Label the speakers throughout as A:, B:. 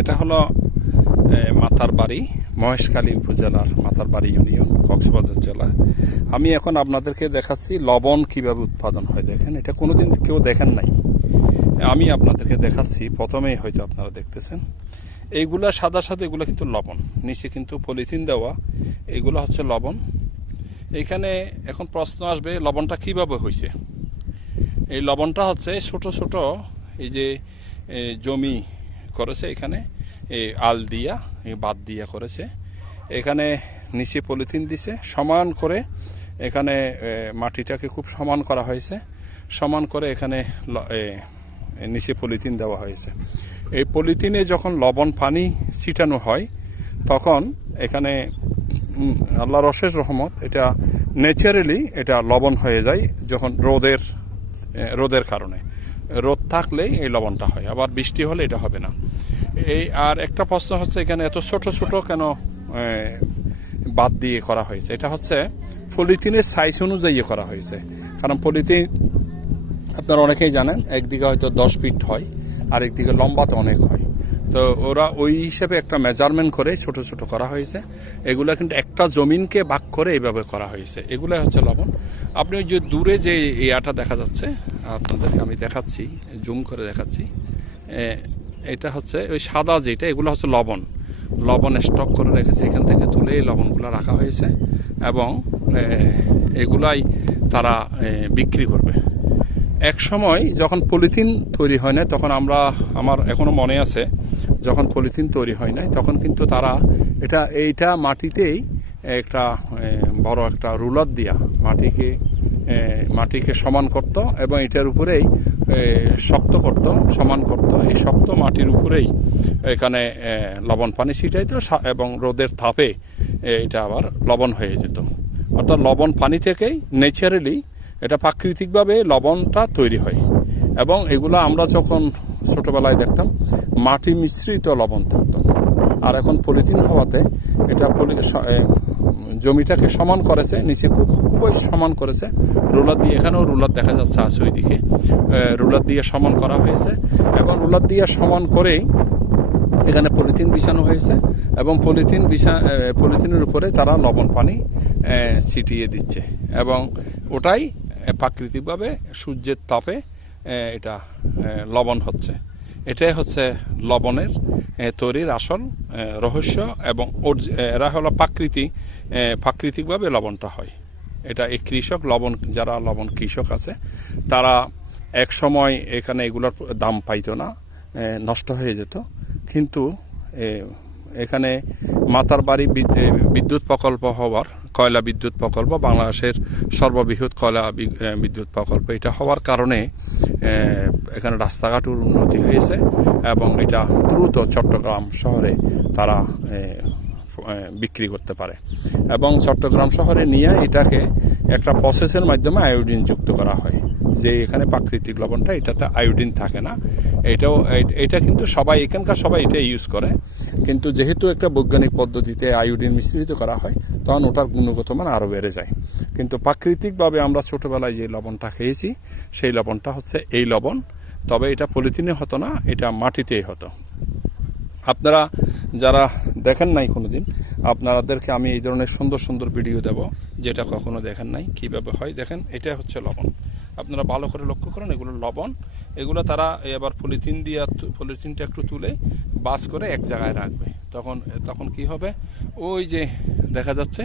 A: এটা হলো এ, মাতার বাড়ি মহেশখালী উপজেলার মাতার বাড়ি ইউনিয়ন কক্সবাজার জেলা। আমি এখন আপনাদেরকে দেখাচ্ছি লবণ কীভাবে উৎপাদন হয় দেখেন। এটা কোনোদিন কেউ দেখেন নাই। আমি আপনাদেরকে দেখাচ্ছি প্রথমেই হয়তো আপনারা দেখতেছেন। এইগুলা সাদা সাদা এগুলো কিন্তু লবণ। নিচে কিন্তু পলিথিন দেওয়া এগুলো হচ্ছে লবণ। এইখানে এখন প্রশ্ন আসবে লবণটা কীভাবে হয়েছে এই লবণটা হচ্ছে ছোট ছোট এই যে জমি করেছে এখানে এই আল দিয়া এই বাদ দিয়া করেছে। এখানে নিচে পলিথিন দিছে, সমান করে এখানে মাটিটাকে খুব সমান করা হয়েছে। সমান করে এখানে নিচে পলিথিন দেওয়া হয়েছে। এই পলিথিনে যখন লবণ পানি ছিটানো হয়, তখন এখানে আল্লাহ অশেষ রহমত, এটা ন্যাচারালি এটা লবণ হয়ে যায় যখন রোদের রোদের কারণে। রোদ থাকলেই এই লবণটা হয়, আবার বৃষ্টি হলে এটা হবে না। এই আর একটা প্রশ্ন হচ্ছে এখানে এত ছোট ছোট কেন বাদ দিয়ে করা হয়েছে? এটা হচ্ছে পলিথিনের সাইজ অনুযায়ী করা হয়েছে। কারণ পলিথিন আপনারা অনেকেই জানেন, একদিকে হয়তো দশ ফিট হয় আর একদিকে লম্বাতে অনেক হয়। তো ওরা ওই হিসেবে একটা মেজারমেন্ট করে ছোট ছোট করা হয়েছে। এগুলো কিন্তু একটা জমিনকে ভাগ করে এইভাবে করা হয়েছে। এগুলাই হচ্ছে লবণ। আপনি ওই যে দূরে যে ইয়াটা দেখা যাচ্ছে আপনাদেরকে আমি দেখাচ্ছি, জুম করে দেখাচ্ছি। এটা হচ্ছে ওই সাদা যেটা, এগুলো হচ্ছে লবণ। লবণ স্টক করে রেখেছে, এখান থেকে তুলে এই লবণগুলো রাখা হয়েছে এবং এগুলাই তারা বিক্রি করবে। এক সময় যখন পলিথিন তৈরি হয় না তখন আমরা, আমার এখনও মনে আছে, যখন পলিথিন তৈরি হয় নাই, তখন কিন্তু তারা এটা, এইটা মাটিতেই একটা বড় একটা রুলার দিয়া মাটিকে মাটিকে সমান করত এবং এটার উপরেই শক্ত করত, সমান করত। এই শক্ত মাটির উপরেই এখানে লবণ পানি ছিটাইতো এবং রোদের তাপে এটা আবার লবণ হয়ে যেত। অর্থাৎ লবণ পানি থেকেই, ন্যাচারালি এটা প্রাকৃতিকভাবে লবণটা তৈরি হয়। এবং এগুলো আমরা যখন ছোটবেলায় দেখতাম, মাটি মিশ্রিত লবণ থাকতো। আর এখন পলিথিন হওয়াতে এটা জমিটাকে সমান করেছে, নিচে খুব খুবই সমান করেছে। রোলার দিয়ে এখানেও রোলার দেখা যাচ্ছে, আছে ওইদিকে। রোলার দিয়ে সমান করা হয়েছে এবং রোলার দিয়ে সমান করেই এখানে পলিথিন বিছানো হয়েছে এবং পলিথিন বিছা পলিথিনের উপরে তারা লবণ পানি ছিটিয়ে দিচ্ছে এবং ওটাই প্রাকৃতিকভাবে সূর্যের তাপে এটা লবণ হচ্ছে। এটাই হচ্ছে লবণের তৈরির আসল রহস্য এবং এরা হলো প্রাকৃতিক প্রাকৃতিকভাবে লবণটা হয়। এটা এই কৃষক, লবণ, যারা লবণ কৃষক আছে, তারা এক সময় এখানে এগুলোর দাম পাইতো না নষ্ট হয়ে যেত। কিন্তু এখানে মাতার বাড়ি বিদ্যুৎ প্রকল্প হওয়ার, কয়লা বিদ্যুৎ প্রকল্প, বাংলাদেশের সর্ববৃহৎ কয়লা বিদ্যুৎ প্রকল্প, এটা হওয়ার কারণে এখানে রাস্তাঘাটের উন্নতি হয়েছে এবং এটা দ্রুত চট্টগ্রাম শহরে তারা বিক্রি করতে পারে। এবং চট্টগ্রাম শহরে নিয়ে এটাকে একটা প্রসেসের মাধ্যমে আয়োডিন যুক্ত করা হয়। যে এখানে প্রাকৃতিক লবণটা, এটাতে আয়োডিন থাকে না। এটাও, এটা কিন্তু সবাই, এখানকার সবাই এটা ইউজ করে। কিন্তু যেহেতু একটা বৈজ্ঞানিক পদ্ধতিতে আয়োডিন মিশ্রিত করা হয়, তখন ওটার গুণগত মান আরও বেড়ে যায়। কিন্তু প্রাকৃতিকভাবে আমরা ছোটোবেলায় যে লবণটা খেয়েছি, সেই লবণটা হচ্ছে এই লবণ। তবে এটা পলিথিনে হতো না, এটা মাটিতেই হতো। আপনারা যারা দেখেন নাই কোনোদিন আপনাদেরকে আমি এই ধরনের সুন্দর সুন্দর ভিডিও দেব, যেটা কখনো দেখেন নাই, কীভাবে হয় দেখেন, এটা হচ্ছে লবণ। আপনারা ভালো করে লক্ষ্য করেন, এগুলো লবণ। এগুলো তারা এবার পলিথিন দিয়ে পলিথিনটা একটু তুলে বাস করে এক জায়গায় রাখবে। তখন তখন কি হবে? ওই যে দেখা যাচ্ছে,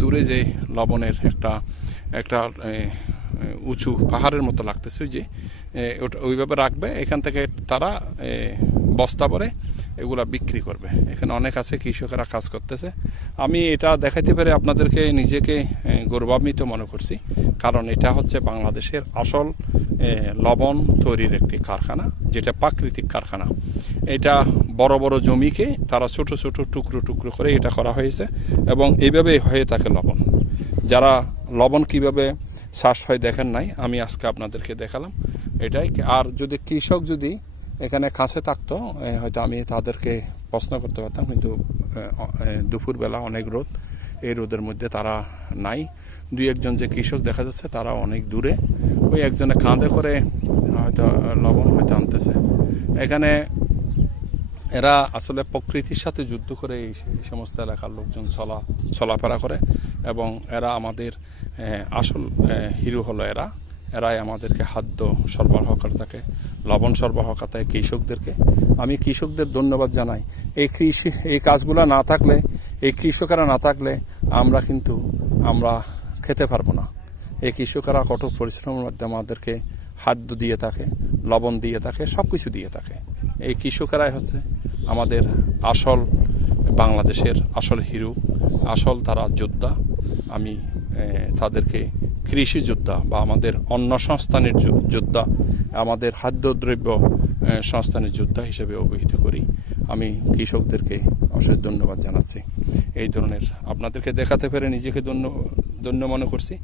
A: দূরে যে লবণের একটা একটা উঁচু পাহাড়ের মতো লাগতেছে, ওই যে ওইভাবে রাখবে। এখান থেকে তারা বস্তা ভরে এগুলা বিক্রি করবে। এখানে অনেক আছে কৃষকেরা কাজ করতেছে। আমি এটা দেখাইতে পেরে আপনাদেরকে নিজেকে গৌরবান্বিত মনে করছি। কারণ এটা হচ্ছে বাংলাদেশের আসল লবণ তৈরির একটি কারখানা, যেটা প্রাকৃতিক কারখানা। এটা বড় বড় জমিকে তারা ছোট ছোট টুকরো টুকরো করে এটা করা হয়েছে এবং এইভাবেই হয়ে থাকে লবণ। যারা লবণ কীভাবে চাষ হয় দেখেন নাই, আমি আজকে আপনাদেরকে দেখালাম। এটাই আর যদি কৃষক যদি এখানে কাছে থাকতো হয়তো আমি তাদেরকে প্রশ্ন করতে পারতাম, কিন্তু দুপুরবেলা অনেক রোদ, এই রোদের মধ্যে তারা নাই। দুই একজন যে কৃষক দেখা যাচ্ছে, তারা অনেক দূরে। ওই একজনে কাঁধে করে হয়তো লবণ হয়তো আনতেছে। এখানে এরা আসলে প্রকৃতির সাথে যুদ্ধ করে এই সমস্ত এলাকার লোকজন চলা, চলাফেরা করে এবং এরা আমাদের আসল হিরো হলো এরা। এরাই আমাদেরকে খাদ্য সরবরাহ করে থাকে, লবণ সরবরাহ করে থাকে কৃষকদেরকে। আমি কৃষকদের ধন্যবাদ জানাই। এই কৃষি, এই কাজগুলো না থাকলে, এই কৃষকেরা না থাকলে আমরা কিন্তু, আমরা খেতে পারব না। এই কৃষকেরা কঠোর পরিশ্রমের মধ্যে আমাদেরকে খাদ্য দিয়ে থাকে, লবণ দিয়ে থাকে সব কিছু দিয়ে থাকে। এই কৃষকেরাই হচ্ছে আমাদের আসল বাংলাদেশের আসল হিরো, আসল তারা যোদ্ধা। আমি তাদেরকে কৃষি যোদ্ধা বা আমাদের অন্ন সংস্থানের যোদ্ধা, আমাদের খাদ্যদ্রব্য সংস্থানের যোদ্ধা হিসেবে অভিহিত করি। আমি কৃষকদেরকে অশেষ ধন্যবাদ জানাচ্ছি। এই ধরনের আপনাদেরকে দেখাতে পেরে নিজেকে ধন্য ধন্য মনে করছি।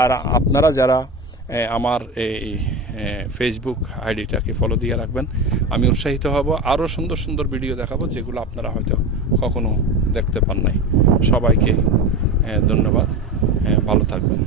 A: আর আপনারা যারা আমার এই ফেসবুক আইডিটাকে ফলো দিয়ে রাখবেন, আমি উৎসাহিত হব। আরও সুন্দর সুন্দর ভিডিও দেখাবো, যেগুলো আপনারা হয়তো কখনো দেখতে পান নাই। সবাইকে ধন্যবাদ। ভালো থাকবেন।